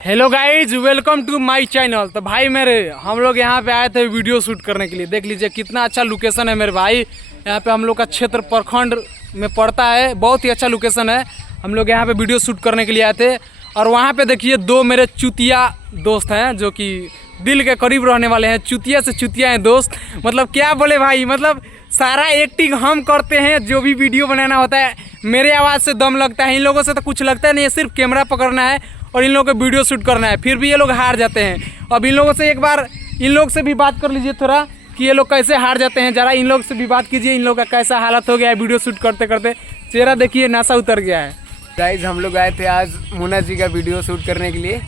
Hello guys, welcome to my channel. तो भाई मेरे हम लोग यहाँ पे आए थे वीडियो शूट करने के लिए। देख लीजिए कितना अच्छा लोकेशन है मेरे भाई। यहाँ पे हम लोग का क्षेत्र प्रखंड में पड़ता है, बहुत ही अच्छा लोकेशन है। हम लोग यहाँ पे वीडियो शूट करने के लिए आए थे। और वहाँ पे देखिए दो मेरे चुतिया दोस्त हैं जो कि दिल के करीब रहने वाले हैं। चुतिया से चुतिया हैं दोस्त, मतलब क्या बोले भाई, मतलब सारा एक्टिंग हम करते हैं। जो भी वीडियो बनाना होता है मेरे आवाज़ से दम लगता है, इन लोगों से तो कुछ लगता नहीं है, सिर्फ कैमरा पकड़ना है और इन लोगों को वीडियो शूट करना है। फिर भी ये लोग हार जाते हैं। अब इन लोगों से एक बार इन लोग से भी बात कर लीजिए थोड़ा कि ये लोग कैसे हार जाते हैं। ज़रा इन लोग से भी बात कीजिए, इन लोग का कैसा हालत हो गया है वीडियो शूट करते करते। चेहरा देखिए नशा उतर गया है। गाइज हम लोग आए थे आज मुन्ना जी का वीडियो शूट करने के लिए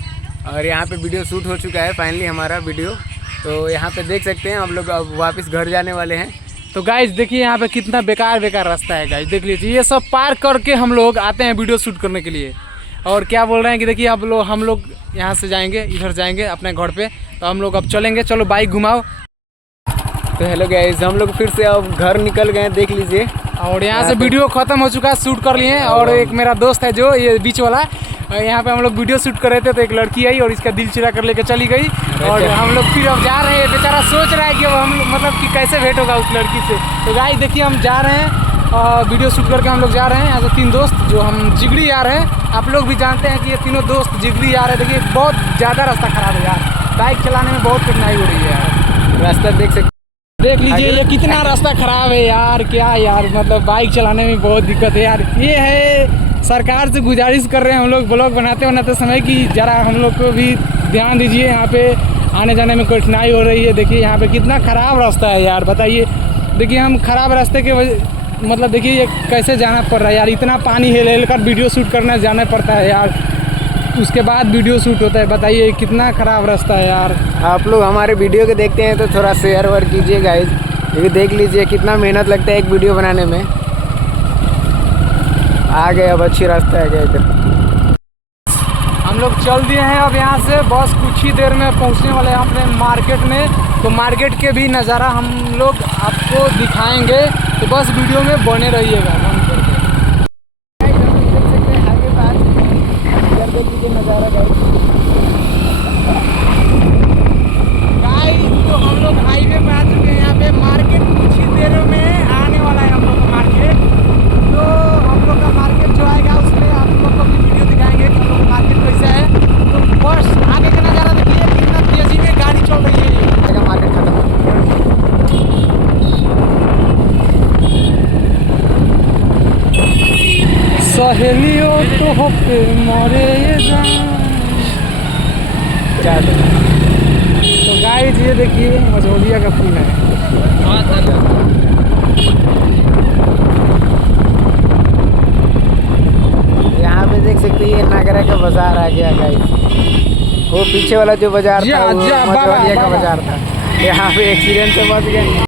और यहाँ पे वीडियो शूट हो चुका है फाइनली हमारा वीडियो। तो यहाँ पे देख सकते हैं हम लोग अब वापस घर जाने वाले हैं। तो गाइज देखिए यहाँ पे कितना बेकार रास्ता है। गाइज देख लीजिए, ये सब पार करके हम लोग आते हैं वीडियो शूट करने के लिए। और क्या बोल रहे हैं कि देखिए अब हम लोग यहाँ से जाएंगे, इधर जाएंगे अपने घर पे। तो हम लोग अब चलेंगे, चलो बाइक घुमाओ। तो हेलो गाइज, हम लोग फिर से अब घर निकल गए, देख लीजिए। और यहाँ से वीडियो खत्म हो चुका है, शूट कर लिए। और एक मेरा दोस्त है जो ये बीच वाला, यहाँ पे हम लोग वीडियो शूट कर रहे थे तो एक लड़की आई और इसका दिल चुरा कर लेके चली गई। और हम लोग फिर अब जा रहे हैं। बेचारा सोच रहा है कि अब हम मतलब कि कैसे भेंट होगा उस लड़की से। तो गाइस देखिए हम जा रहे हैं वीडियो शूट करके हम लोग जा रहे हैं। यहाँ से 3 दोस्त जो हम जिगरी यार हैं। आप लोग भी जानते हैं कि ये तीनों दोस्त जिगरी यार है। देखिए बहुत ज़्यादा रास्ता खराब है यार, बाइक चलाने में बहुत कठिनाई हो रही है यार। रास्ता देख लीजिए ये कितना रास्ता खराब है यार, क्या यार, मतलब बाइक चलाने में बहुत दिक्कत है यार। ये है, सरकार से गुजारिश कर रहे हैं हम लोग ब्लॉग बनाते समय कि ज़रा हम लोग को भी ध्यान दीजिए। यहाँ पे आने जाने में कठिनाई हो रही है। देखिए यहाँ पे कितना ख़राब रास्ता है यार, बताइए। देखिए हम ख़राब रास्ते के वजह मतलब देखिए ये कैसे जाना पड़ रहा है यार। इतना पानी हिल कर वीडियो शूट करना जाना पड़ता है यार, उसके बाद वीडियो शूट होता है। बताइए कितना ख़राब रास्ता है यार। आप लोग हमारे वीडियो के देखते हैं तो थोड़ा शेयर वेयर कीजिए गाइज। ये देख लीजिए कितना मेहनत लगता है एक वीडियो बनाने में। आ गए, अब अच्छी रास्ता है गया इधर। हम लोग चल दिए हैं अब यहाँ से, बस कुछ ही देर में पहुँचने वाले हैं अपने मार्केट में। तो मार्केट के भी नज़ारा हम लोग आपको दिखाएंगे, तो बस वीडियो में बने रहिएगा। नज़ारा गाइस तो हम लोग हाईवे पे आ चुके हैं। यहाँ पे मार्केट कुछ ही देर में आने वाला है हम लोग का मार्केट। तो हम लोग का मार्केट जो आएगा उसमें आप लोग को भी वीडियो दिखाएंगे कि हम लोग का मार्केट कैसा है। तो बस आगे का नज़ारा देखिए, कितना तेजी में गाड़ी चल रही है। मार्केट खत्म हो सहेलियों तो होके मरे तो गाइस ये देखिए मझोलिया का फूल है। यहाँ पे देख सकते हैं ये नागरा का बाजार आ गया गाइस। वो पीछे वाला जो बाजार था वो मझोलिया का बाजार था। यहाँ पे एक्सीडेंट से बच गए।